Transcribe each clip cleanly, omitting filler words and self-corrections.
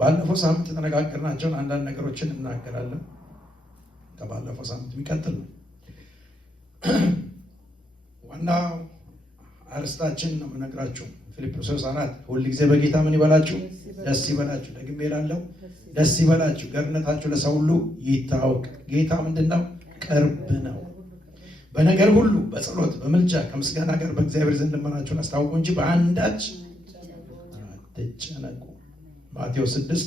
ባለፈው ሳምንት ተነጋገርናቸውን አንዳንድ ነገሮችን እናገራለን። ከባለፈው ሳምንት የሚቀጥል ነው። ዋናው አርስታችን ነው የምነግራችሁ። ፊልጵስዩስ 4 ሁል ጊዜ በጌታ ምን ይበላችሁ? ደስ ይበላችሁ። ደግሜ እላለሁ ደስ ይበላችሁ። ገርነታችሁ ለሰው ሁሉ ይታወቅ። ጌታ ምንድነው? ቅርብ ነው። በነገር ሁሉ በጸሎት በምልጃ ከምስጋና ጋር በእግዚአብሔር ዘንድ ልመናችሁን አስታውቁ እንጂ በአንዳች አትጨነቁ። ማቴዎስ 6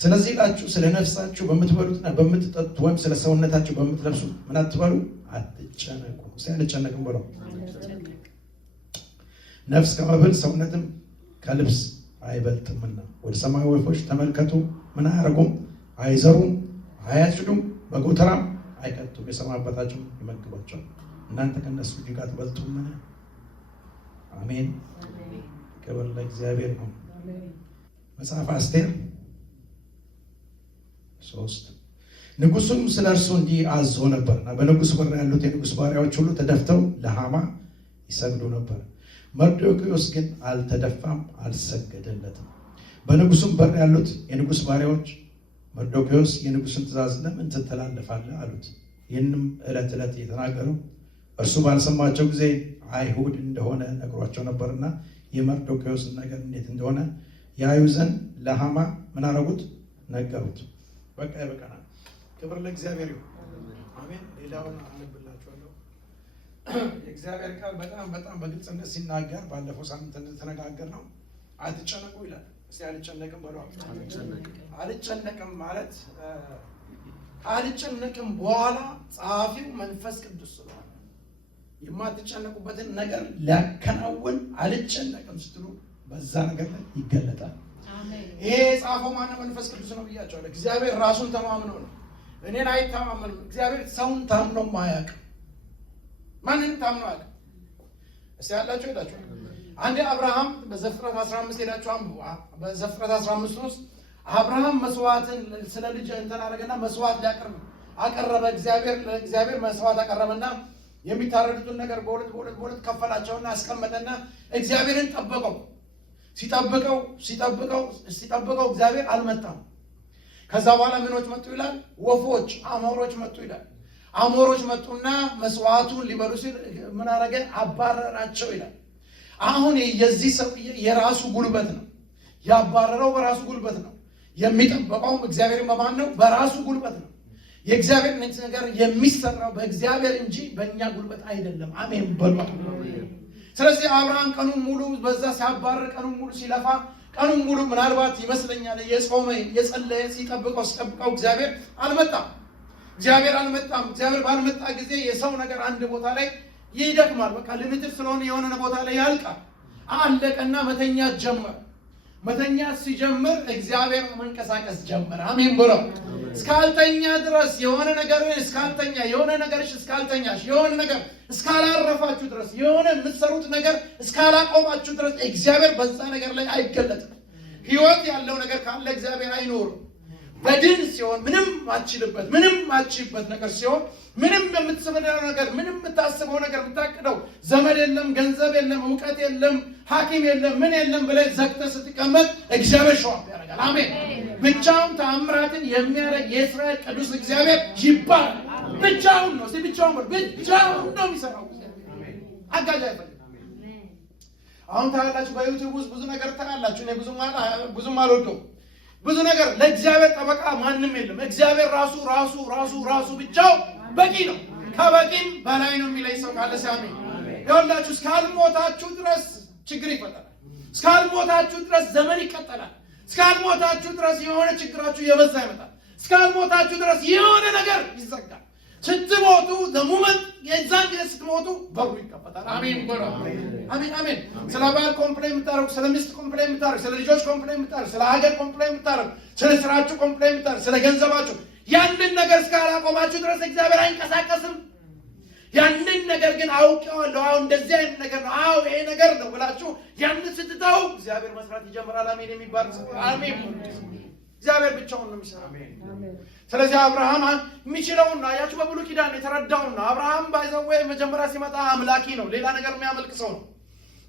ስለዚህ እላችሁ ስለ ነፍሳችሁ በምትበሉትና በምትጠጡት ወይም ስለ ሰውነታችሁ በምትለብሱት ምን አትበሉ? አትጨነቁ። አንጨነቅም ብለው ነፍስ ከመብል ሰውነትም ከልብስ አይበልጥምና። ወደ ሰማይ ወፎች ተመልከቱ፣ ምን አያደርጉም? አይዘሩም፣ አያጭዱም፣ በጎተራም አይከቱም፣ የሰማይ አባታችሁ ይመግባቸዋል። እናንተ ከእነሱ እጅግ አትበልጡምን? አሜን። ክብር ለእግዚአብሔር ይሁን። መጽሐፈ አስቴር 3 ንጉሡም ስለ እርሱ እንዲህ አዞ ነበርና በንጉሥ በር ያሉት የንጉሥ ባሪያዎች ሁሉ ተደፍተው ለሃማ ይሰግዱ ነበር። መርዶክዮስ ግን አልተደፋም፣ አልሰገደለትም። በንጉሡም በር ያሉት የንጉሥ ባሪያዎች መርዶክዮስ የንጉሥን ትእዛዝ ለምን ትተላለፋለህ አሉት። ይህንም ዕለት ዕለት የተናገረው እርሱ ባልሰማቸው ጊዜ አይሁድ እንደሆነ ነግሯቸው ነበርና የመርዶክዮስን ነገር እንዴት እንደሆነ ያዩ ዘንድ ለሃማ ምን አረጉት? ነገሩት። በቃ ይበቃናል። ክብር ለእግዚአብሔር ይሁን። አሜን። ሌላውን አነብላችኋለሁ። የእግዚአብሔር ቃል በጣም በግልጽነት ሲናገር ባለፈው ሳምንት እንደተነጋገር ነው አትጨነቁ ይላል። እስቲ አልጨነቅም በሉ። አልጨነቅም ማለት አልጨነቅም በኋላ ጸሐፊው መንፈስ ቅዱስ ስለሆነ የማትጨነቁበትን ነገር ሊያከናውን አልጨነቅም ስትሉ በዛ ነገር ላይ ይገለጣል። ይሄ ጻፈው ማነው? መንፈስ ቅዱስ ነው ብያቸዋለሁ። እግዚአብሔር ራሱን ተማምኖ ነው። እኔን አይታማመንም። እግዚአብሔር ሰውን ታምኖ ማያውቅ፣ ማንንም ታምኖ አያውቅ። እስቲ ያላችሁ ሄዳችሁ አንዴ አብርሃም በዘፍጥረት 15 ሄዳችሁ አንብቡ። በዘፍጥረት 15 ውስጥ አብርሃም መስዋዕትን ስለ ልጅ እንትን አደረገና መስዋዕት ሊያቀርብ አቀረበ። እግዚአብሔር መስዋዕት አቀረበና የሚታረዱትን ነገር በሁለት ከፈላቸውና አስቀመጠና እግዚአብሔርን ጠበቀው። ሲጠብቀው እግዚአብሔር አልመጣም። ከዛ በኋላ ምኖች መጡ ይላል? ወፎች፣ አሞሮች መጡ ይላል። አሞሮች መጡና መስዋዕቱን ሊበሉ ሲል ምን አደረገ? አባረራቸው ይላል። አሁን የዚህ ሰውዬ የራሱ ጉልበት ነው። ያባረረው በራሱ ጉልበት ነው። የሚጠበቀውም እግዚአብሔርን በማን ነው? በራሱ ጉልበት ነው። የእግዚአብሔር ነገር የሚሰራው በእግዚአብሔር እንጂ በእኛ ጉልበት አይደለም። አሜን በሉ። ስለዚህ አብርሃም ቀኑን ሙሉ በዛ ሲያባርር፣ ቀኑን ሙሉ ሲለፋ፣ ቀኑን ሙሉ ምናልባት ይመስለኛል የጾመ የጸለየ ሲጠብቀው እግዚአብሔር አልመጣም። እግዚአብሔር ባልመጣ ጊዜ የሰው ነገር አንድ ቦታ ላይ ይደክማል። በቃ ሊሚትድ ስለሆነ የሆነ ቦታ ላይ ያልቃል። አለቀና መተኛት ጀመረ። መተኛት ሲጀምር እግዚአብሔር መንቀሳቀስ ጀመረ። አሜን ብሎ እስካልተኛ ድረስ የሆነ ነገርሽ እስካልተኛሽ የሆነ ነገር እስካላረፋችሁ ድረስ የሆነ የምትሰሩት ነገር እስካላቆማችሁ ድረስ እግዚአብሔር በዛ ነገር ላይ አይገለጥም። ህይወት ያለው ነገር ካለ እግዚአብሔር አይኖርም። በድን ሲሆን ምንም ማችበት ነገር ሲሆን ምንም የምትሰበደው ነገር ምንም የምታስበው ነገር የምታቅደው ዘመድ የለም፣ ገንዘብ የለም፣ እውቀት የለም፣ ሐኪም የለም፣ ምን የለም ብለህ ዘግተህ ስትቀመጥ እግዚአብሔር ሸዋ ያደርጋል። አሜን። ብቻውን ተአምራትን የሚያደርግ የእስራኤል ቅዱስ እግዚአብሔር ይባላል። ብቻውን ነው ነው የሚሰራው። አጋዥ አይፈልግም። አሁን ታያላችሁ በዩቲዩብ ውስጥ ብዙ ነገር ታያላችሁ። እኔ ብዙም አልወደውም። ብዙ ነገር ለእግዚአብሔር ጠበቃ ማንም የለም። እግዚአብሔር ራሱ ብቻው በቂ ነው። ከበቂም በላይ ነው የሚለኝ ሰው ካለ ሲያሜ ይኸውላችሁ፣ እስካልሞታችሁ ድረስ ችግር ይፈጠራል። እስካልሞታችሁ ድረስ ዘመን ይቀጠላል። እስካልሞታችሁ ድረስ የሆነ ችግራችሁ የበዛ ይመጣል። እስካልሞታችሁ ድረስ የሆነ ነገር ይዘጋል። ስትሞቱ ዘሙመንት የዛን ጊዜ ስትሞቱ በሩ ይከፈታል። አሜን ብሎ አሜን። ስለ ባል ኮምፕሌን የምታረጉ፣ ስለ ሚስት ኮምፕሌን የምታረጉ፣ ስለ ልጆች ኮምፕሌን የምታረጉ፣ ስለ ሀገር ኮምፕሌን የምታረጉ፣ ስለ ስራችሁ ኮምፕሌን የምታረጉ፣ ስለ ገንዘባችሁ ያንን ነገር እስካላቆማችሁ ድረስ እግዚአብሔር አይንቀሳቀስም። ያንን ነገር ግን አውቄዋለሁ፣ እንደዚህ አይነት ነገር ነው፣ ይሄ ነገር ነው ብላችሁ ያንን ስትተው እግዚአብሔር መስራት ይጀምራል። አሜን የሚባል አሜን። እግዚአብሔር ብቻውን ነው የሚሰራው። ስለዚህ አብርሃም የሚችለውና ያችሁ በብሉይ ኪዳን የተረዳውና አብርሃም ባይዘው መጀመሪያ ሲመጣ አምላኪ ነው፣ ሌላ ነገር የሚያመልክ ሰው ነው።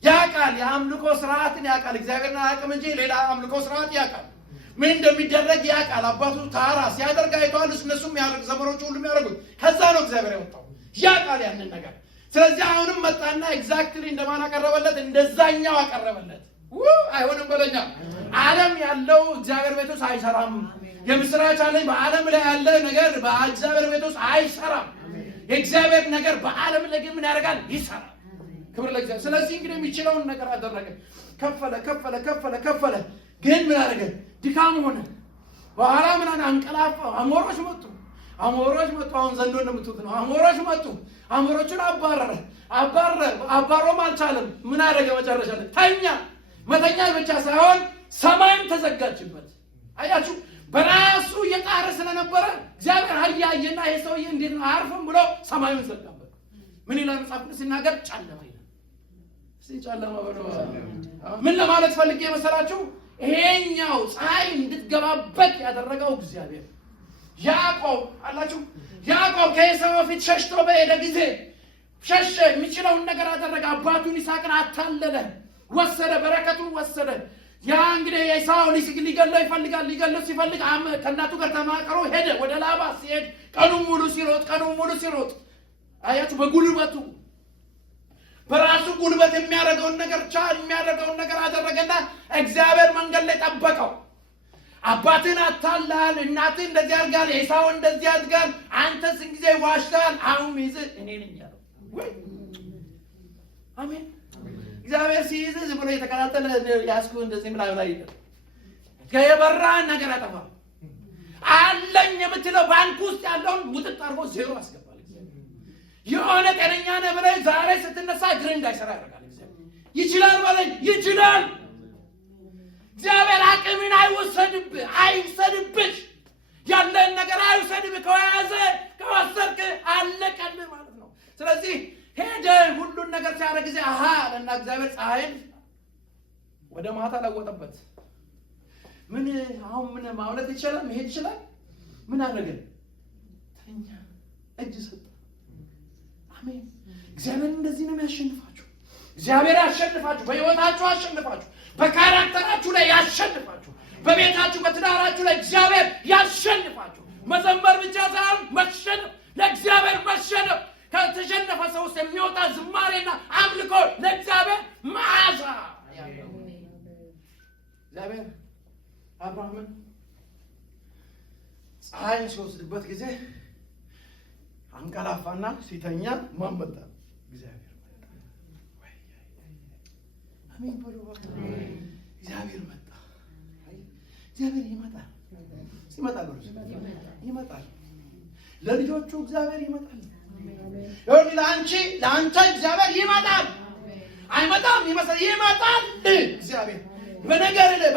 ያውቃል፣ የአምልኮ ስርዓትን ያውቃል። እግዚአብሔርን አያውቅም እንጂ ሌላ አምልኮ ስርዓት ያውቃል። ምን እንደሚደረግ ያውቃል። አባቱ ታራ ሲያደርግ አይተዋል። እነሱም ያደርግ ዘመኖቹ ሁሉ የሚያደርጉት ከዛ ነው እግዚአብሔር ያወጣው ያውቃል ያንን ነገር። ስለዚህ አሁንም መጣና ኤግዛክትሊ እንደማን አቀረበለት? እንደዛኛው አቀረበለት። አይሆንም በለኛ። ዓለም ያለው እግዚአብሔር ቤት ውስጥ አይሰራም። የምስራች አለኝ በዓለም ላይ ያለ ነገር በእግዚአብሔር ቤት ውስጥ አይሰራም። የእግዚአብሔር ነገር በዓለም ላይ ግን ምን ያደርጋል? ይሰራል። ክብር ለእግዚአብሔር። ስለዚህ እንግዲህ የሚችለውን ነገር አደረገ። ከፈለ ግን ምን አደረገ? ድካም ሆነ። በኋላ ምን አንቀላፋ። አሞሮች መጡ። አሁን ዘንዶ እንደምትሉት ነው። አሞሮች መጡ። አሞሮቹን አባሮም አልቻለም። ምን አደረገ? መጨረሻ ላይ ተኛ። መተኛ ብቻ ሳይሆን ሰማይም ተዘጋችበት። አያችሁ፣ በራሱ እየጣረ ስለነበረ እግዚአብሔር አያየና ይሄ ሰውዬ እንዴት ነው አያርፍም ብሎ ሰማዩን ዘጋበት። ምን ይላል መጽሐፍ ቅዱስ ሲናገር? ጨለማ ይላል። ጨለማ ብሎ ምን ለማለት ፈልጌ መሰላችሁ? ይሄኛው ፀሐይ እንድትገባበት ያደረገው እግዚአብሔር። ያዕቆብ አላችሁ፣ ያዕቆብ ከኤሳው ፊት ሸሽቶ በሄደ ጊዜ ሸሸ። የሚችለውን ነገር አደረገ። አባቱን ይስሐቅን አታለለ፣ ወሰደ፣ በረከቱን ወሰደ። ያ እንግዲህ ኤሳው ሊገለው ይፈልጋል። ሊገለው ሲፈልግ ከእናቱ ጋር ተማክሮ ሄደ። ወደ ላባ ሲሄድ ቀኑን ሙሉ ሲሮጥ አያችሁ፣ በጉልበቱ በራሱ ጉልበት የሚያደርገውን ነገር አደረገና እግዚአብሔር መንገድ ላይ ጠበቀው። አባትን አታላል፣ እናትን እንደዚህ አድርጋል፣ ኤሳው እንደዚህ አድርጋል፣ አንተ ስንት ጊዜ ዋሽታል፣ አሁን ይዝህ እኔ ነኝ ያለው። ወይ አሜን። እግዚአብሔር ሲይዝ ዝም ብሎ የተከታተለ ያስኩ እንደዚህ ምን ላይ ይደር የበራን ነገር አጠፋ። አለኝ የምትለው ባንክ ውስጥ ያለውን ሙጥጥ አድርጎ ዜሮ አስገባል። የሆነ ጤነኛ ነህ ብለህ ዛሬ ስትነሳ እግርህ እንዳይሰራ ያደርጋል። ይችላል በለኝ፣ ይችላል። እግዚአብሔር አቅምን አይውሰድብህ፣ ያለን ነገር አይውሰድብህ። ከወሰድክ አለቀልህ ማለት ነው። ስለዚህ ሄደ ሁሉን ነገር ሲያደርግ ጊዜ እና እግዚአብሔር ፀሐይን ወደ ማታ ለወጠበት። አሁን ምን ማውለት ይችላል? መሄድ ይችላል። ምን አደረገ? ተኛ፣ እጅ ሰጠ። አሜን። እግዚአብሔር እንደዚህ ነው የሚያሸንፋችሁ። እግዚአብሔር ያሸንፋችሁ፣ በሕይወታችሁ ያሸንፋችሁ፣ በካራክተራችሁ ላይ ያሸንፋችሁ፣ በቤታችሁ በትዳራችሁ ላይ እግዚአብሔር ያሸንፋችሁ። መዘመር ብቻ ሳይሆን መሸነፍ፣ ለእግዚአብሔር መሸነፍ። ከተሸነፈ ሰው ውስጥ የሚወጣ ዝማሬና አምልኮ ለእግዚአብሔር መዓዛ ያለው። እግዚአብሔር አብርሃምን ፀሐይን ሲወስድበት ጊዜ አንቀላፋና ሲተኛ ማን መጣ? እግዚአብሔር መጣ። አሜን በሉ። እግዚአብሔር መጣ። እግዚአብሔር ይመጣል። ይመጣል። ለልጆቹ እግዚአብሔር ይመጣል። ለአንተ እግዚአብሔር ይመጣል። አይመጣም ይመጣል። እግዚአብሔር በነገር ላይ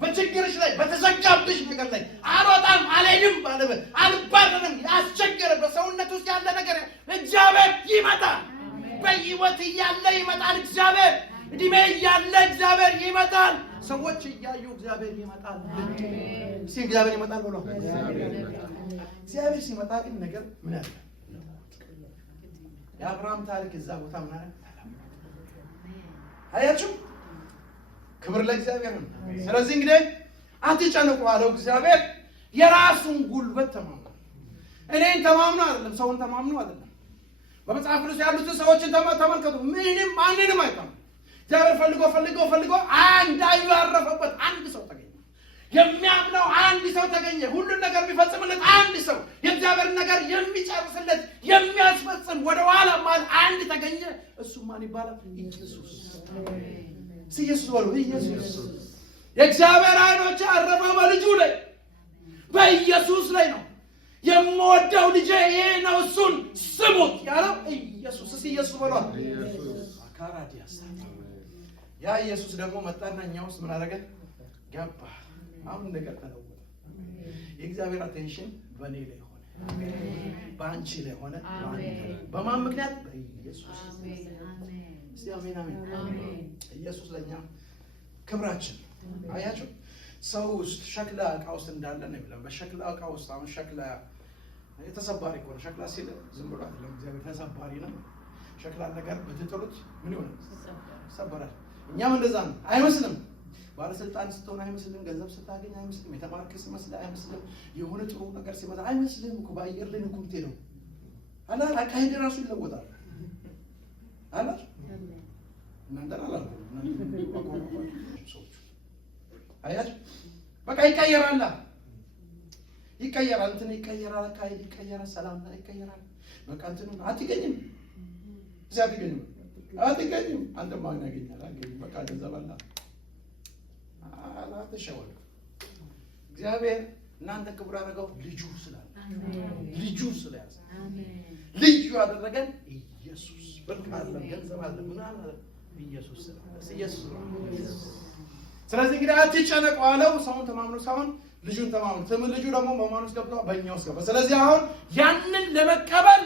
በችግርሽ ላይ በተዘጋብሽ ነገር ላይ አልወጣም አልሄድም ባለበት አልባረርም ያስቸገረ በሰውነት ውስጥ ያለ ነገር እግዚአብሔር ይመጣል። በሕይወት እያለ ይመጣል እግዚአብሔር። እድሜ እያለ እግዚአብሔር ይመጣል። ሰዎች እያዩ እግዚአብሔር ይመጣል። እግዚአብሔር ይመጣል ብሎ እግዚአብሔር ሲመጣ ግን ነገር ምን ያለ የአብርሃም ታሪክ እዛ ቦታ ምን አለ? አያችሁ፣ ክብር ለእግዚአብሔር ነው። ስለዚህ እንግዲህ አትጨነቁ አለው እግዚአብሔር። የራሱን ጉልበት ተማምኖ፣ እኔን ተማምኖ አይደለም፣ ሰውን ተማምኖ አይደለም። በመጽሐፍ ቅዱስ ያሉትን ሰዎችን ተመልከቱ። ማንንም አይተም። እግዚአብሔር ፈልጎ አንድ ያረፈበት አንድ ሰው ተገኘ። የሚያምነው አንድ ሰው ተገኘ። ሁሉን ነገር የሚፈጽምለት አንድ ሰው፣ የእግዚአብሔር ነገር የሚጨርስለት የሚያስፈጽም ወደ ኋላ ማለት አንድ ተገኘ። እሱ ማን ይባላል? ኢየሱስ። ኢየሱስ ወሉ ኢየሱስ። የእግዚአብሔር ዓይኖች ያረፈው በልጁ ላይ በኢየሱስ ላይ ነው። የምወደው ልጄ ይሄ ነው፣ እሱን ስሙት ያለው ኢየሱስ። እስኪ ኢየሱስ ወሉ አካራዲያስ። ያ ኢየሱስ ደግሞ መጣና እኛ ውስጥ ምን አደረገ? ገባ። አሁን ነገር ተለወጠ። የእግዚአብሔር አቴንሽን በእኔ ላይ ሆነ፣ በአንቺ ላይ ሆነ። በማን ምክንያት? በኢየሱስ። እስቲ አሜን አሜን። ኢየሱስ ለኛ ክብራችን። አያችሁ፣ ሰው ውስጥ ሸክላ ዕቃ ውስጥ እንዳለ ነው የሚለው። በሸክላ ዕቃ ውስጥ አሁን ሸክላ የተሰባሪ እኮ ነው። ሸክላ ሲል ዝም ብሎ አይደለም። እግዚአብሔር ተሰባሪ ነው። ሸክላ ነገር ብትጥሉት ምን ይሆናል? ይሰበራል። እኛም እንደዛ ነው። አይመስልም? ባለስልጣን ስትሆን አይመስልም፣ ገንዘብ ስታገኝ አይመስልም፣ የተማርክ ሲመስል አይመስልም፣ የሆነ ጥሩ ነገር ሲመጣ አይመስልም እኮ በአየር ላይ ነው የምትሄደው አላ አካሄድ ራሱ ይለወጣል አላ እናንተ አላልኩም አያችሁ በቃ ይቀየራል እንትን ይቀየራል አካሄድ ይቀየራል ሰላም ይቀየራል በቃ እንትን አትገኝም እዚያ አትገኝም አንተ ማን ያገኛል አገኝ በቃ ገንዘብ አላ አላተሸወደ እግዚአብሔር እናንተ ክብር አደረገው ልጁ ስላለ ልጁ ስለያዘ ልጁ ያደረገን ኢየሱስ በቃ አለ ገንዘብ አለ ምን አለ ኢየሱስ ስለዚህ እንግዲህ አትጨነቁ አለው ሰውን ተማምኑ ሳይሆን ልጁን ተማምኑ ልጁ ደግሞ በማኑስ ገብቶ በእኛው ገባ ስለዚህ አሁን ያንን ለመቀበል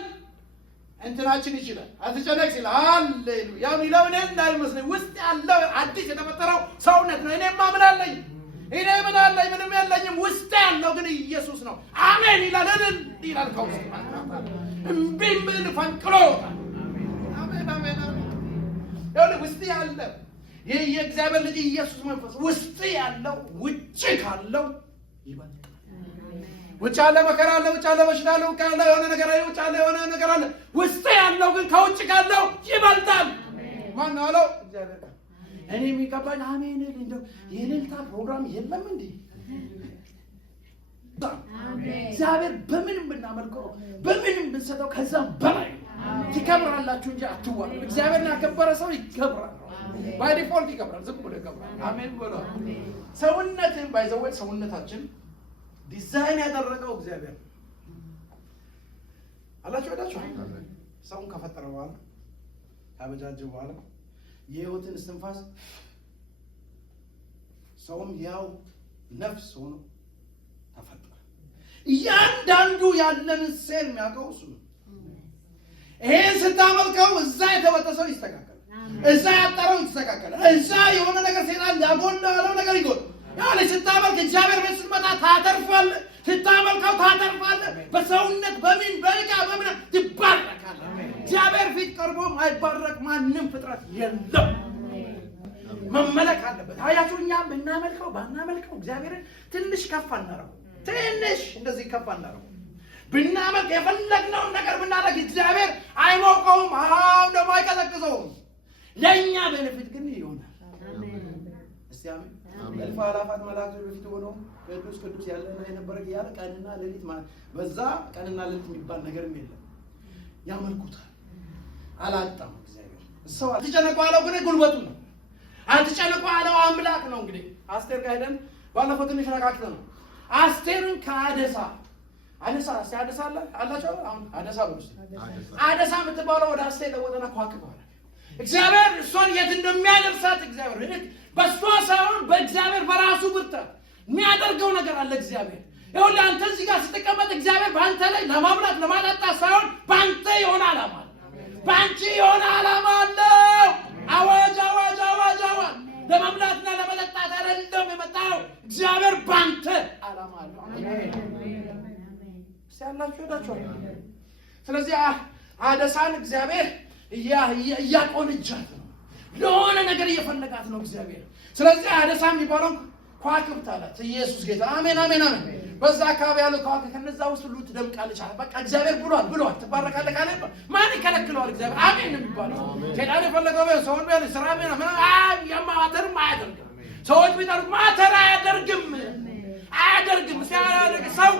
እንትናችን ይችላል አትጨነቅ ሲል ሃሌሉያ ያው ነው እንዳይመስል ውስጥ ያለው አዲስ የተፈጠረው ሰውነት ነው እኔማ ምን አለኝ እኔ ምን አለኝ ምንም የለኝም ውስጥ ያለው ግን ኢየሱስ ነው አሜን ይላል ከውስጥ ምን ፈንቅሎ አሜን ያው ውስጥ ያለው የእግዚአብሔር ልጅ ኢየሱስ መንፈስ ውስጥ ያለው ውጭ ካለው ይበልጣል ውጭ ያለ መከራ አለ ውጭ ያለ በሽታ አለ ውጭ ያለ የሆነ ነገር አለ ውጭ ያለ የሆነ ነገር አለ ውስጥ ያለው ግን ከውጭ ካለው ይበልጣል ማን ነው አለው እግዚአብሔር እኔ የሚቀበል አሜን እንደው የሌልታ ፕሮግራም የለም እንዴ እግዚአብሔር በምንም ብናመልከው በምንም ብንሰጠው ከዛም በላይ ይከብራላችሁ እንጂ አትዋሉ እግዚአብሔርን ያከበረ ሰው ይከብራል ባይ ዲፎልት ይከብራል ዝም ብሎ ይከብራል አሜን ብሎ ሰውነትን ባይዘወይ ሰውነታችን ዲዛይን ያደረገው እግዚአብሔር አላችሁ ወዳችሁ ሰውን ከፈጠረ በኋላ ካበጃጀ በኋላ የህይወትን እስትንፋስ ሰውም ያው ነፍስ ሆኖ ተፈጠረ እያንዳንዱ ያለን ሴል የሚያውቀው እሱ ነው ይሄን ስታመልከው እዛ የተበጠሰው ይስተካከላል እዛ ያጠረው ይስተካከላል እዛ የሆነ ነገር ሰይጣን ያጎላለው ነገር ይጎል ያለ ስታመልክ እግዚአብሔር መስመጣ ታተርፋል ስታመልከው ታተርፋል በሰውነት በምን በልቃ በምን ትባረካል እግዚአብሔር ፊት ቀርቦ ማይባረክ ማንንም ፍጥረት የለም መመለክ አለበት አያችሁኛ እናመልከው ባናመልከው እግዚአብሔርን ትንሽ ከፍ አናረው ትንሽ እንደዚህ ከፍ አናረው ብናመልክ የፈለግነውን ነገር ብናደርግ እግዚአብሔር አይሞቀውም ደግሞ አይቀዘቅዘውም ለኛ በለፊት ግን ይሆናል እስቲ አሜን እልፍ አላፋት መላእክቶች በፊት ሆነው ቅዱስ ያለና የነበረ ያለ ቀንና ሌሊት ማለት በዛ ቀንና ሌሊት የሚባል ነገርም የለም ያመልኩታል አላጣም እግዚአብሔር ሰው አትጨነቁ አለው ግን ጉልበቱ ነው አትጨነቁ አለው አምላክ ነው እንግዲህ አስቴር ጋር ሄደን ባለፈው ትንሽ ነካክተን ነው አስቴርን ከአደሳ አደሳ አላቸው አሁን አደሳ ብሉስ አደሳ የምትባለው ወደ አስቴር ለወጠና ኳክብ አለ እግዚአብሔር እሷን የት እንደሚያደርሳት እግዚአብሔር በሷ ሳይሆን በእግዚአብሔር በራሱ ብርታት የሚያደርገው ነገር አለ እግዚአብሔር ይኸውልህ አንተ እዚህ ጋር ስትቀመጥ እግዚአብሔር በአንተ ላይ ለማብላት ለማጠጣት ሳይሆን በአንተ የሆነ ዓላማ አለ በአንቺ የሆነ ዓላማ አለው አዋጅ ለማብላትና ለመጠጣት አይደለም የመጣው እግዚአብሔር በአንተ ዓላማ አለው ሲያላችሁ ወዳችሁ ስለዚህ አደሳን እግዚአብሔር እያቆንጃት ነው ለሆነ ነገር እየፈለጋት ነው እግዚአብሔር ስለዚህ አደሳ የሚባለው ኳክብት አላት ኢየሱስ ጌታ አሜን በዛ አካባቢ ያለው ኳክብት ከነዛ ውስጥ ሁሉ ትደምቃለች በቃ እግዚአብሔር ብሏል ትባረካለህ ካለ ማን ይከለክለዋል እግዚአብሔር አሜን የሚባለው ከዳን የፈለገው ሰውን ቢያል ስራ ምን ያማተርም አያደርግም ሰዎች ቢጠርቁ ማተር አያደርግም ሰው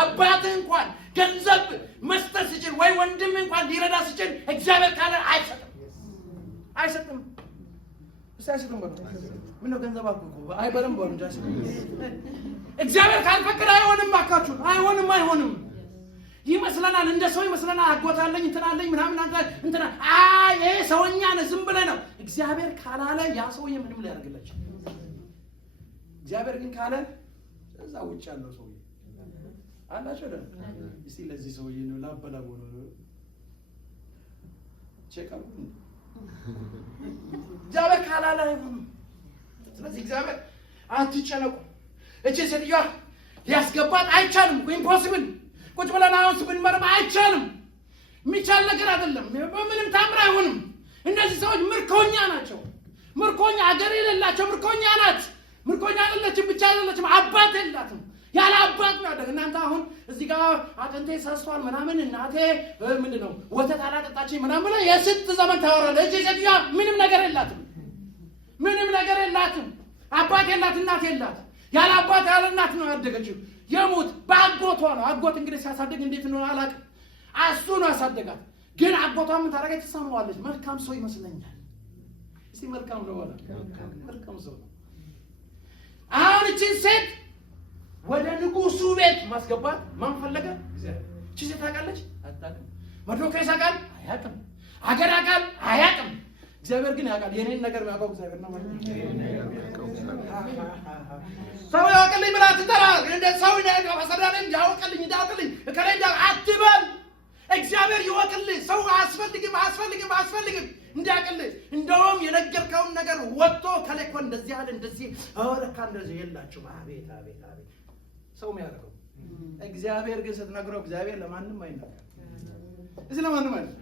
አባት እንኳን ገንዘብ መስጠት ሲችል ወይ ወንድም እንኳን ሊረዳ ሲችል እግዚአብሔር ካለ አይሰጥም ሳይሰጥም ምን ነው ገንዘብ አልኩ አይበለም ወንጃ እግዚአብሔር ካልፈቀደ አይሆንም ማካቹ አይሆንም ይመስለናል እንደ ሰው ይመስለናል አጎታለኝ እንትናለኝ ምናምን እንትና ይሄ ሰውኛ ነው ዝም ብለህ ነው እግዚአብሔር ካላለ ያ ሰውዬ ምንም ሊያደርግልህ እግዚአብሔር ግን ካለ እዛ ውጭ ያለው ሰውዬ አላችሁ አይደል እስቲ ለዚህ ሰውዬ ነው ላበላው ነው ቼካሉ እግዚአብሔር ካላለ አይሆንም ስለዚህ እግዚአብሔር አትጨነቁ እቺ ሴትዮዋ ሊያስገባት አይቻልም ኢምፖሲብል ቁጭ ብለን አሁን ብንመርም አይቻልም የሚቻል ነገር አይደለም በምንም ታምር አይሆንም እነዚህ ሰዎች ምርኮኛ ናቸው ምርኮኛ አገር የሌላቸው ምርኮኛ ናት። ምርኮኛ አይደለችም፣ ብቻ አይደለችም፣ አባት የላትም። ያለ አባት ነው ያደገ። እናንተ አሁን እዚህ ጋር አጥንቴ ሰስቷል ምናምን እናቴ ምንድነው ወተት አላጠጣችኝ ምናምን ብላ የስንት ዘመን ታወራለች። እቺ ሴትዮዋ ምንም ነገር የላትም፣ ምንም ነገር የላትም። አባት የላት፣ እናት የላት። ያለ አባት ያለ እናት ነው ያደገችው። የሙት በአጎቷ ነው። አጎት እንግዲህ ሲያሳድግ እንዴት ነው አላውቅም። እሱ ነው ያሳደጋት። ግን አጎቷ ምን ታደርጋለች? ትሰማዋለች። መልካም ሰው ይመስለኛል። እስቲ መልካም ነው ወላ መልካም ሰው ነው። አሁን እቺን ሴት ወደ ንጉሱ ቤት ማስገባት ማን ፈለገ? እቺ ሴት ታውቃለች? አታውቅም። መርዶክዮስ ያውቃል? አያውቅም። አገር ያውቃል? አያውቅም። እግዚአብሔር ግን ያውቃል። የኔን ነገር የሚያውቀው እግዚአብሔር ነው ማለት ነው። ሰው ያውቅልኝ ብላ ትጠራ እንደ ሰው ነው አሰዳነኝ ያውቅልኝ እንዳውቅልኝ ከላይ አትበል። እግዚአብሔር ይወቅልህ። ሰው አያስፈልግም እንዳውቅልህ። እንደውም የነገርከውን ነገር ወጥቶ ከለኮ እንደዚህ አለ እንደዚህ አወረካ እንደዚህ የላችሁ። አቤት አቤት አቤት ሰው የሚያደርገው እግዚአብሔር ግን ስትነግረው እግዚአብሔር ለማንም አይነገር። እዚህ ለማንም አይነገር።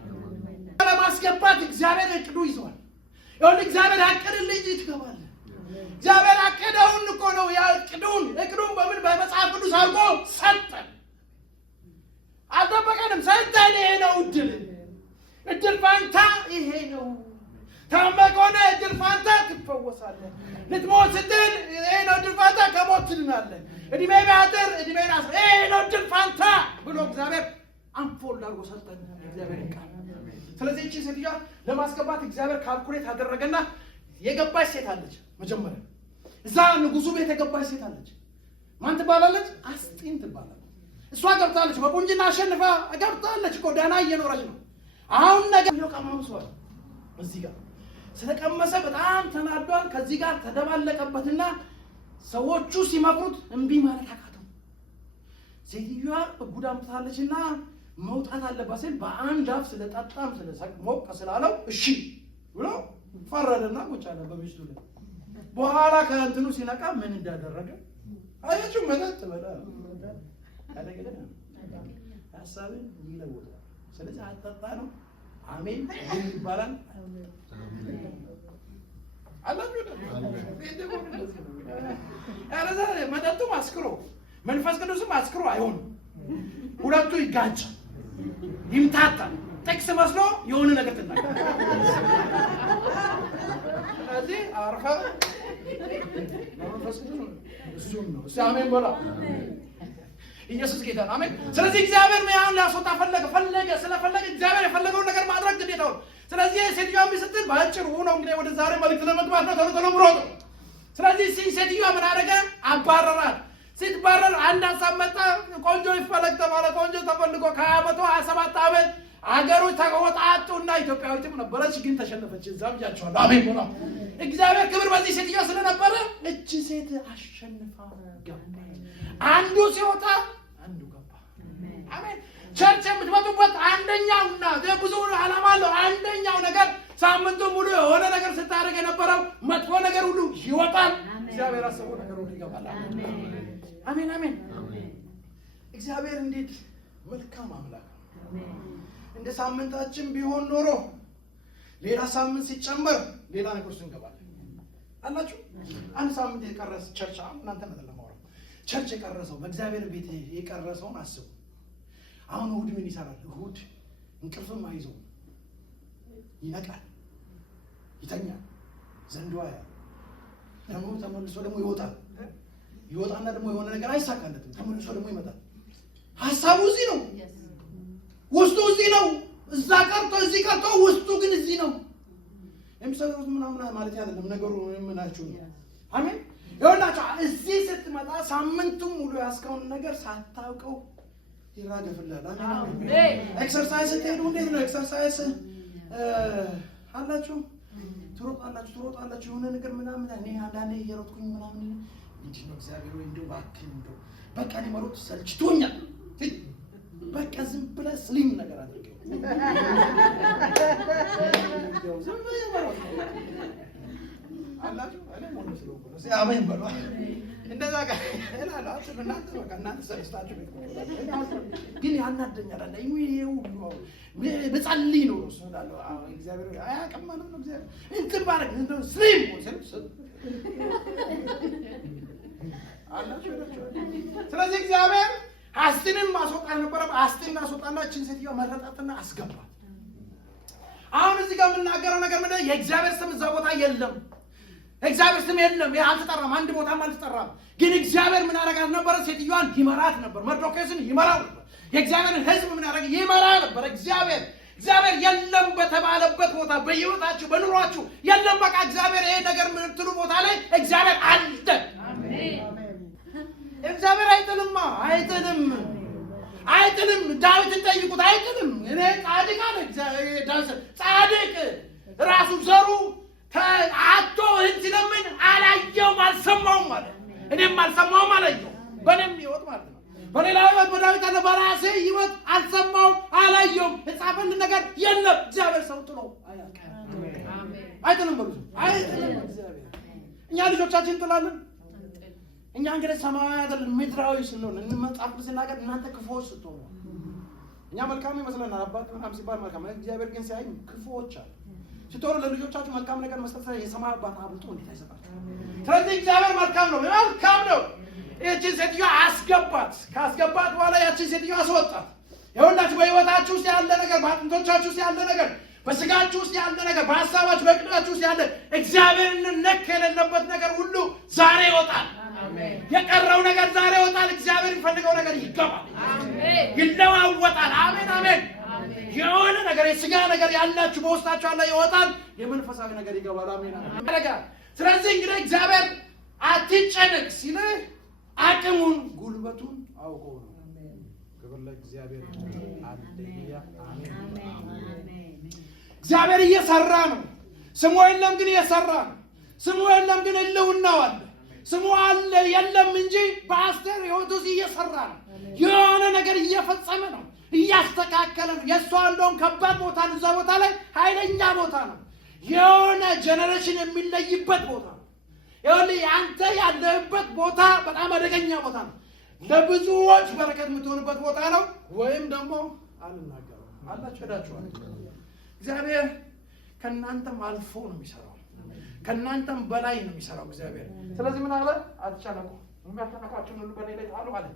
ለማስገባት እግዚአብሔር እቅዱ ይዟል። ይሁን እግዚአብሔር ያቀደልኝ ትገባለህ። እግዚአብሔር ያቀደውን እኮ ነው ያቀደውን። እቅዱን በምን በመጽሐፍ ቅዱስ አድርጎ ሰጠን። አልጠበቀንም። ሰጠን። ይሄ ነው እድል ፋንታ ይሄ ነው። ታመህ ከሆነ እድል ፋንታ ትፈወሳለህ። ልትሞት ስትል ይሄ ነው እድል ፋንታ፣ ከሞት ትድናለህ። እድሜ ቢያጥር እድሜን ይሄ ነው እድል ፋንታ ብሎ እግዚአብሔር አንፎልድ አድርጎ ሰጠን። እግዚአብሔር ቃል። ስለዚህ እቺ ሴትዮዋ ለማስገባት እግዚአብሔር ካልኩሌት አደረገና የገባች ሴት አለች። መጀመሪያ እዛ ንጉሱ ቤት የገባች ሴት አለች። ማን ትባላለች? አስጢን ትባላለች። እሷ ገብታለች። በቁንጅና አሸንፋ ገብታለች እኮ ደህና እየኖረች ነው። አሁን ነገር ቀማምሷል። እዚህ ጋር ስለቀመሰ በጣም ተናዷል። ከዚህ ጋር ተደባለቀበትና ሰዎቹ ሲመክሩት እምቢ ማለት አቃተው። ሴትዮዋ ጉድ አምጥታለችና መውጣት አለባት ሲል በአንድ አፍ ስለጠጣም ስለሞቀ ስላለው እሺ ብሎ ፈረደና ቁጭ አለ በሚስቱ ላይ። በኋላ ከእንትኑ ሲነቃ ምን እንዳደረገ አያችሁ። መጠጥ በላ ያደገለ ሐሳብን ይለውጣል። ስለዚህ አጠጣ ነው። አሜን ይባላል። አላችሁ አረዛ መጠጡም አስክሮ መንፈስ ቅዱስም አስክሮ አይሆንም። ሁለቱ ይጋጫል፣ ይምታታል። ጥቅስ መስሎ የሆነ ነገር ትናገር። ስለዚህ አርፈ መንፈስ ቅዱስ እሱም ነው። አሜን በላ። ኢየሱስ ጌታ ነው። አሜን። ስለዚህ እግዚአብሔር ያን ሊያስወጣ ስለፈለገ እግዚአብሔር የፈለገውን ነገር ማድረግ ግዴታው። ስለዚህ ሴትዮዋ ስትል ባጭሩ ነው እንግዲህ ወደ ዛሬ መልእክት ለመግባት ነው። ቶሎ ብሮጥ። ስለዚህ ሴትዮዋ ምን አደረገ? አባረራት። ሲትባረር አንድ ሀሳብ መጣ። ቆንጆ ይፈለግ ተባለ። ቆንጆ ተፈልጎ ከ127 ዓመት አገሮች ተወጣጡና ኢትዮጵያዊትም ነበረች፣ ግን ተሸነፈች። እዛም ያቻው አሜን ነው። እግዚአብሔር ክብር በዚህ ሴትዮዋ ስለነበረ እቺ ሴት አሸንፋ ገባ። አንዱ ሲወጣ አንዱ ገባ። አሜን። ቸርች የምትመጡበት አንደኛውና ብዙ ዓላማ አለው። አንደኛው ነገር ሳምንቱ ሙሉ የሆነ ነገር ስታደርግ የነበረው መጥፎ ነገር ሁሉ ይወጣል። እግዚአብሔር አሰበው ነገር ሁሉ ይገባል። አሜን አሜን። እግዚአብሔር እንዴት መልካም አምላክ ነው። እንደ ሳምንታችን ቢሆን ኖሮ ሌላ ሳምንት ሲጨመር ሌላ ነገር ውስጥ እንገባለን። አላችሁ አንድ ሳምንት የቀረሰ ቸርች እናንተ መተለማው ቸርች የቀረሰው በእግዚአብሔር ቤት የቀረሰውን አስቡ። አሁን እሑድ ምን ይሰራል? እሑድ እንቅልፍም አይዘው ይነቃል፣ ይተኛል፣ ዘንዶ ያያል። ደግሞ ተመልሶ ደግሞ ይወጣና ደግሞ የሆነ ነገር አይሳካለትም። ተመልሶ ደግሞ ይመጣል። ሐሳቡ እዚህ ነው፣ ውስጡ እዚህ ነው። እዛ ቀርቶ እዚህ ቀርቶ ውስጡ ግን እዚህ ነው። የሚሰሩት ምናምን ማለት አይደለም ነገሩ። ምናችሁ ነው? አሜን። ይኸውላችሁ እዚህ ስትመጣ ሳምንቱን ሙሉ ያስከውን ነገር ሳታውቀው ይራገፍልሃል። አሜን። ኤክሰርሳይዝ ስትሄዱ እንዴት ነው ኤክሰርሳይዝ አላችሁ? ትሮጣላችሁ የሆነ ነገር ምናምን። እኔ አንዳንዴ እየሮጥኩኝ ምናምን እንዴ ነው እግዚአብሔር ወይ እንደው እባክህ እንደው በቃ እኔ መሮጥ ሰልችቶኛል። በቃ ዝም ብለህ ስሊም ነገር አድርገው እንደው ዝም ብለህ መሮጥ አላችሁ። እኔ ሞኝ ስለሆንኩ ነው። አሜን በሉ። እንደዛ ጋር እላለሁ እናንተ በቃ እናንተ ሰስታችሁ ግን ያናደኛል አለ ይሄው በጸልይ ነው እላለሁ እግዚአብሔር አያውቅም ማለት ነው እግዚአብሔር እንትን ባረክ እንደው ስሊም አላችሁ። ስለዚህ እግዚአብሔር አስቲንን ማስወጣት ነበር። አስቲንን አስወጣላችን ሴትዮዋ መረጣትና አስገባት። አሁን እዚህ ጋር የምናገረው ነገር ምንድን ነው? የእግዚአብሔር ስም እዛ ቦታ የለም። እግዚአብሔር ስም የለም። አልተጠራም። አንድ ቦታም አልተጠራም። ግን እግዚአብሔር ምን ያደርጋት ነበር? ሴትዮዋን ይመራት ነበር። መርዶክዮስን ይመራው ነበር። የእግዚአብሔርን ሕዝብ ምን ያደርግ ይመራ ነበር። እግዚአብሔር የለም በተባለበት ቦታ በሕይወታችሁ በኑሯችሁ የለም በቃ እግዚአብሔር ይሄ ነገር የምትሉ ቦታ ላይ እግዚአብሔር አለ። እግዚአብሔር አይጥልም። ዳዊትን ጠይቁት፣ አይጥልም። እኔ ጻድቅ አለ ጻድቅ ራሱ ዘሩ አቶ ሲለምን አላየውም አልሰማውም ማለት እኔም አልሰማውም አላየውም በእኔም ሕይወት ማለት ነው። በሌላ ሕይወት በዳዊት አለ በራሴ ሕይወት አልሰማውም አላየውም የጻፈልን ነገር የለም። እግዚአብሔር ሰው ጥሎ አይጥልም በሉ አይጥልም እግዚአብሔር። እኛ ልጆቻችን እንጥላለን። እኛ እንግዲህ ሰማያዊ አይደል ምድራዊ ስንሆን እንመጣፍ ሲናገር እናንተ ክፉዎች ስትሆኑ እኛ መልካም ይመስለናል። አባት ምናምን ሲባል መልካም፣ እግዚአብሔር ግን ሲያይ ክፉዎች አሉ። ስትሆኑ ለልጆቻችሁ መልካም ነገር መስጠት የሰማይ አባት አብልጦ እንዴት አይሰጣችሁ? ስለዚህ እግዚአብሔር መልካም ነው። ይህችን ሴትዮ አስገባት። ካስገባት በኋላ ያችን ሴትዮ አስወጣት። ይኸውላችሁ በሕይወታችሁ ውስጥ ያለ ነገር፣ በአጥንቶቻችሁ ውስጥ ያለ ነገር፣ በስጋችሁ ውስጥ ያለ ነገር፣ በሀሳባችሁ በቅዳችሁ ውስጥ ያለ እግዚአብሔርን ነክ የሌለበት ነገር ሁሉ ዛሬ ይወጣል። የቀረው ነገር ዛሬ ይወጣል። እግዚአብሔር የሚፈልገው ነገር ይገባል፣ ይለዋወጣል። አሜን። የሆነ ነገር የስጋ ነገር ያላችሁ በውስጣችሁ ያለ ይወጣል፣ የመንፈሳዊ ነገር ይገባል። አሜን። ስለዚህ እንግዲህ እግዚአብሔር አትጨነቅ ሲልህ አቅሙን ጉልበቱን አውቆ ነው። ክብር ለእግዚአብሔር። ሃሌሉያ። እግዚአብሔር እየሰራ ነው። ስሙ የለም ግን እየሰራ ነው። ስሙ የለም ግን ህልውናው አለ። ስሙ አለ የለም እንጂ በአስቴር ሕይወት ውስጥ እየሰራ ነው። የሆነ ነገር እየፈጸመ ነው፣ እያስተካከለ ነው። የእሷ እንደውም ከባድ ቦታ ነው። እዛ ቦታ ላይ ኃይለኛ ቦታ ነው። የሆነ ጀነሬሽን የሚለይበት ቦታ ነው። ይኸውልህ አንተ ያለህበት ቦታ በጣም አደገኛ ቦታ ነው። ለብዙዎች በረከት የምትሆንበት ቦታ ነው። ወይም ደግሞ አልናገረው አላችሁ ሄዳችኋል። እግዚአብሔር ከእናንተም አልፎ ነው የሚሰራው፣ ከእናንተም በላይ ነው የሚሰራው እግዚአብሔር። ስለዚህ ምን አለ? አትጨነቁ፣ የሚያስጨንቋችሁን ሁሉ በእኔ ላይ ጣሉ አለ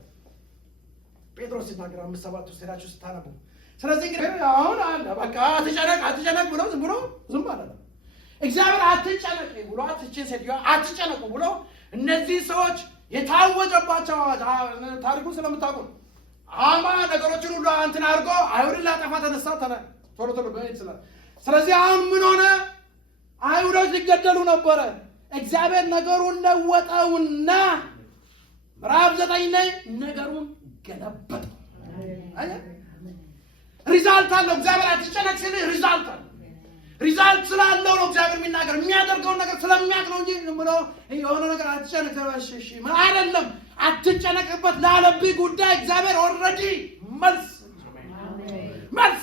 ጴጥሮስ ሲናገር 5:7 ውስጥ ሄዳችሁ ስታነቡ። ስለዚህ እንግዲህ አሁን አለ በቃ አትጨነቅ ብሎ ዝም አለ። እግዚአብሔር አትጨነቅ ብሎ አትችን ሴትዮዋ አትጨነቁ ብሎ እነዚህ ሰዎች የታወጀባቸው ታሪኩን ስለምታውቁ አማ ነገሮችን ሁሉ እንትን አድርጎ አይሁድን ላጠፋ ተነሳ ቶሎ በእንት ስለ ስለዚህ አሁን ምን ሆነ? አይሁዶች ሊገደሉ ነበረ። እግዚአብሔር ነገሩን ለወጠውና ምዕራፍ 9 ላይ ነገሩን ገለበጠው። ሪዛልት አለው። እግዚአብሔር አትጨነቅ ሲል ሪዛልት ስላለው ነው እግዚአብሔር የሚናገር። የሚያደርገውን ነገር ስለሚያውቅ ነው እንጂ ብሎ የሆነ ነገር አትጨነቅ ተባሽሽ ምን አይደለም። አትጨነቅበት ላለብህ ጉዳይ እግዚአብሔር ኦልሬዲ መልስ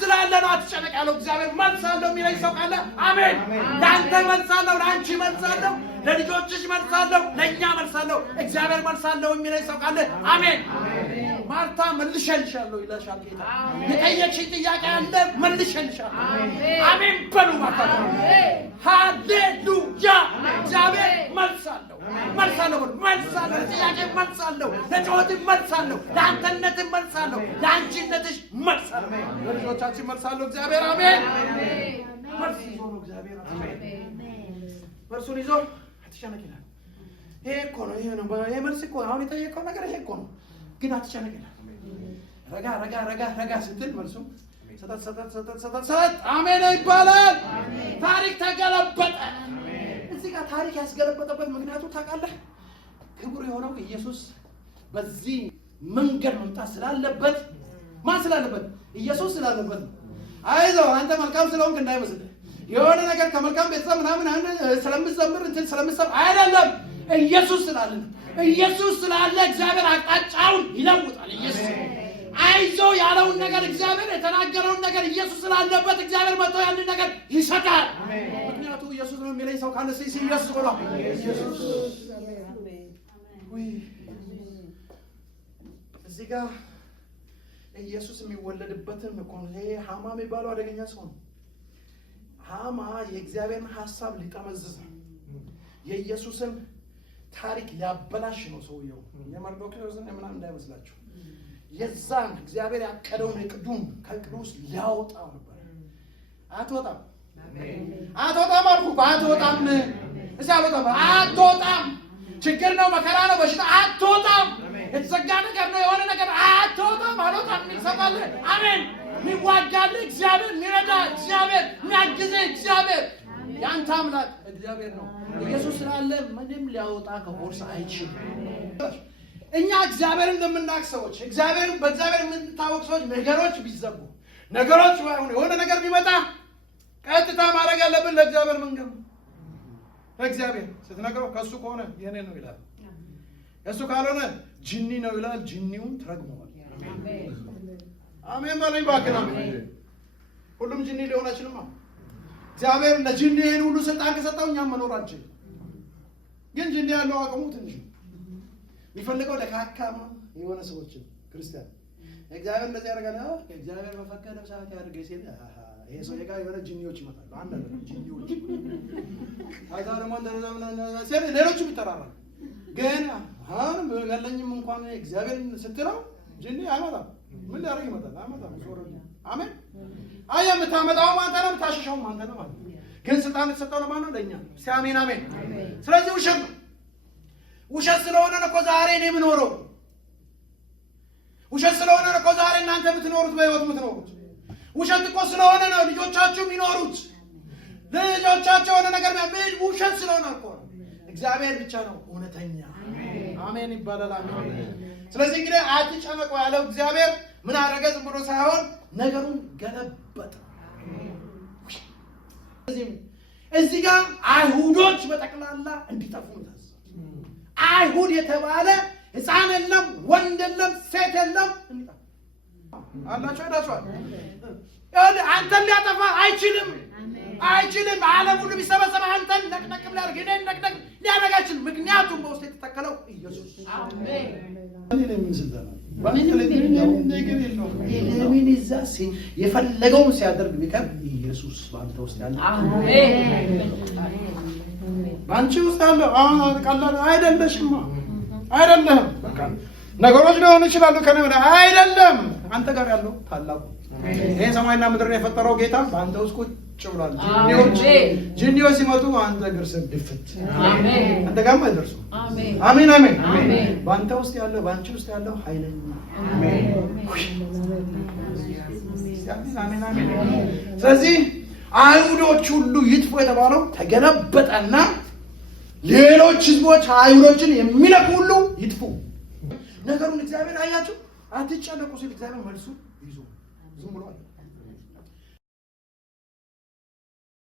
ስላለ ነው አትጨነቅ ያለው። እግዚአብሔር መልስ አለው የሚለኝ ሰው ካለ አሜን። ለአንተ መልስ አለው፣ ለአንቺ መልስ አለው፣ ለልጆችሽ መልስ አለው፣ ለእኛ መልስ አለው። እግዚአብሔር መልስ አለው የሚለኝ ሰው ካለ አሜን። ማርታ መልሼልሻለሁ ይላሻል ጌታ። የጠየቅሽኝ ጥያቄ አለ መልሼልሻለሁ። አሜን በሉ ማርታ። ሃሌሉያ። እግዚአብሔር መልስ አለው፣ መልስ አለው፣ ጥያቄ መልስ አለው፣ ለጩኸት መልስ አለው፣ ለአንተነት መልስ አለው፣ ለአንቺነትሽ መልስ አለው፣ ለልጆቻችን መልስ አለው እግዚአብሔር። አሜን። መልስ ይዞ ነው እግዚአብሔር። አሜን። መልሱን ይዞ አትጨነቅ ይላል። ይሄ እኮ ነው፣ ይሄ ነው፣ ይሄ መልስ እኮ አሁን የጠየቀው ነገር ይሄ እኮ ነው። ግን አትጨነቅ ይላል። ረጋ ስትል መልሱ ሰጠት አሜን ይባላል። ታሪክ ተገለበጠ። እዚህ ጋር ታሪክ ያስገለበጠበት ምክንያቱ ታውቃለህ? ክቡር የሆነው ኢየሱስ በዚህ መንገድ መምጣት ስላለበት። ማን ስላለበት? ኢየሱስ ስላለበት። አይዞህ አንተ መልካም ስለሆንክ እንዳይመስልህ የሆነ ነገር ከመልካም ቤተሰብ ምናምን ስለምትዘምር እንትን ስለምትሰብ አይደለም። ኢየሱስ ስላለ ኢየሱስ ስላለ እግዚአብሔር አቅጣጫውን ይለውጣል። ኢየሱስ አይዞ ያለውን ነገር እግዚአብሔር የተናገረውን ነገር ኢየሱስ ስላለበት እግዚአብሔር መጥቶ ያንን ነገር ይሰጣል። ምክንያቱ ኢየሱስ ነው የሚለኝ ሰው ካለ ኢየሱስ ብሎ ኢየሱስ እዚህ ጋር ኢየሱስ የሚወለድበትን እኮ ነው። ይሄ ሐማ የሚባለው አደገኛ ሰው ነው። ሐማ የእግዚአብሔርን ሐሳብ ሊጠመዝዝ ነው። የኢየሱስን ታሪክ ሊያበላሽ ነው ሰውየው። የመርዶክዮስን ምናምን እንዳይመስላችሁ። የዛን እግዚአብሔር ያቀደውን እቅዱን ከእቅዱ ውስጥ ሊያወጣው ነበር። አትወጣም አልኩ። አትወጣም። እዚያ አትወጣም። ችግር ነው፣ መከራ ነው፣ በሽታ አትወጣም። የተዘጋ ነገር ነው፣ የሆነ ነገር አትወጣም። አልወጣም ይሰማል። አሜን። የሚዋጋልህ እግዚአብሔር፣ የሚረዳ እግዚአብሔር፣ የሚያግዝህ እግዚአብሔር፣ ያንተ አምላክ እግዚአብሔር ነው። ኢየሱስ ስላለ ምንም ሊያወጣ ከቦርሳ አይችልም። እኛ እግዚአብሔርን እንደምናውቅ ሰዎች፣ በእግዚአብሔር የምንታወቅ ሰዎች ነገሮች ቢዘጉ፣ ነገሮች የሆነ ነገር ቢመጣ ቀጥታ ማድረግ ያለብን ለእግዚአብሔር መንገድ ነው። ለእግዚአብሔር ስትነግረው ከእሱ ከሆነ የኔ ነው ይላል፣ ከእሱ ካልሆነ ጅኒ ነው ይላል። ጅኒውን ትረግመዋል። አሜን በለኝ እባክህ። ሁሉም ጅኒ ሊሆን አይችልም። እግዚአብሔር ለጅኒ ይሄን ሁሉ ስልጣን ከሰጠው እኛም መኖር አንችልም። ግን ጅኒ ያለው አቅሙ ትንሽ ነው። የሚፈልገው ደካካማ የሆነ ሰዎችን ክርስቲያን እግዚአብሔር እንደዚህ ያደርጋል። እግዚአብሔር በፈቀደው ሰዓት ያድርግ ሲል ይሄ ሰው ጋር የሆነ ጅኒዎች ይመጣሉ። አንድ አይደለም ጅኒዎች አይታረማ እንደዛ ሌሎችም ይጠራራሉ። ግን አሁን ያለኝም እንኳን እግዚአብሔር ስትለው ጅኒ አይመጣም። ምን ሊያደርግ ይመጣል? አይመጣም። አሜን። የምታመጣው አንተ ነው፣ የምታሸሸውም አንተ ነው ማለት ነው። ግን ስልጣን የተሰጠው ለማን ነው? ለእኛ። አሜን አሜን። ስለዚህ ውሸት ስለሆነ እኮ ዛሬ እኔ የምኖረው፣ ውሸት ስለሆነ እኮ ዛሬ እናንተ የምትኖሩት፣ በህይወት የምትኖሩት ውሸት እኮ ስለሆነ ነው ልጆቻችሁ የሚኖሩት። ልጆቻቸው የሆነ ነገር ውሸት ስለሆነ እኮ ነው። እግዚአብሔር ብቻ ነው እውነተኛ። አሜን ይባላል። አሜን። ስለዚህ እንግዲህ አትጨነቁ ያለው እግዚአብሔር ምን አደረገ? ዝም ብሎ ሳይሆን ነገሩን ገለበጠ። እዚህ ጋር አይሁዶች በጠቅላላ እንዲጠፉ ነው። አይሁድ የተባለ ሕፃን የለም፣ ወንድ የለም፣ ሴት የለም። አላችሁ ሄዳችኋል። አንተን ሊያጠፋ አይችልም። ዓለም ሁሉ ቢሰበሰብ አንተን ነቅነቅ ሊያደርግ እኔን ነቅነቅ ሊያደርግ አይችልም። ምክንያቱም በውስጥ የተተከለው ኢየሱስ። የፈለገውን ሲያደርግ ቢቀር ኢየሱስ በአንተ ውስጥ ያለ በአንቺ ውስጥ ያለ ቀላል አይደለሽማ። አይደለም ነገሮች ሊሆኑ ይችላሉ ከኔ ወደ አይደለም። አንተ ጋር ያለው ታላቁ ይሄ ሰማይና ምድርን የፈጠረው ጌታ በአንተ ውስጥ ቁጭ ብሏል። ጅኒዎች ሲመጡ አንተ እግር ስር ድፍት፣ አንተ ጋርም አይደርሱ። አሜን አሜን። በአንተ ውስጥ ያለው በአንቺ ውስጥ ያለው ኃይለኛ። አሜን አሜን። ስለዚህ አይሁዶች ሁሉ ይጥፉ የተባለው ተገለበጠና ሌሎች ህዝቦች አይሁዶችን የሚነኩ ሁሉ ይጥፉ። ነገሩን እግዚአብሔር አያችሁ፣ አትጨነቁ ሲል እግዚአብሔር መልሱ ይዞ ዝም ብሎ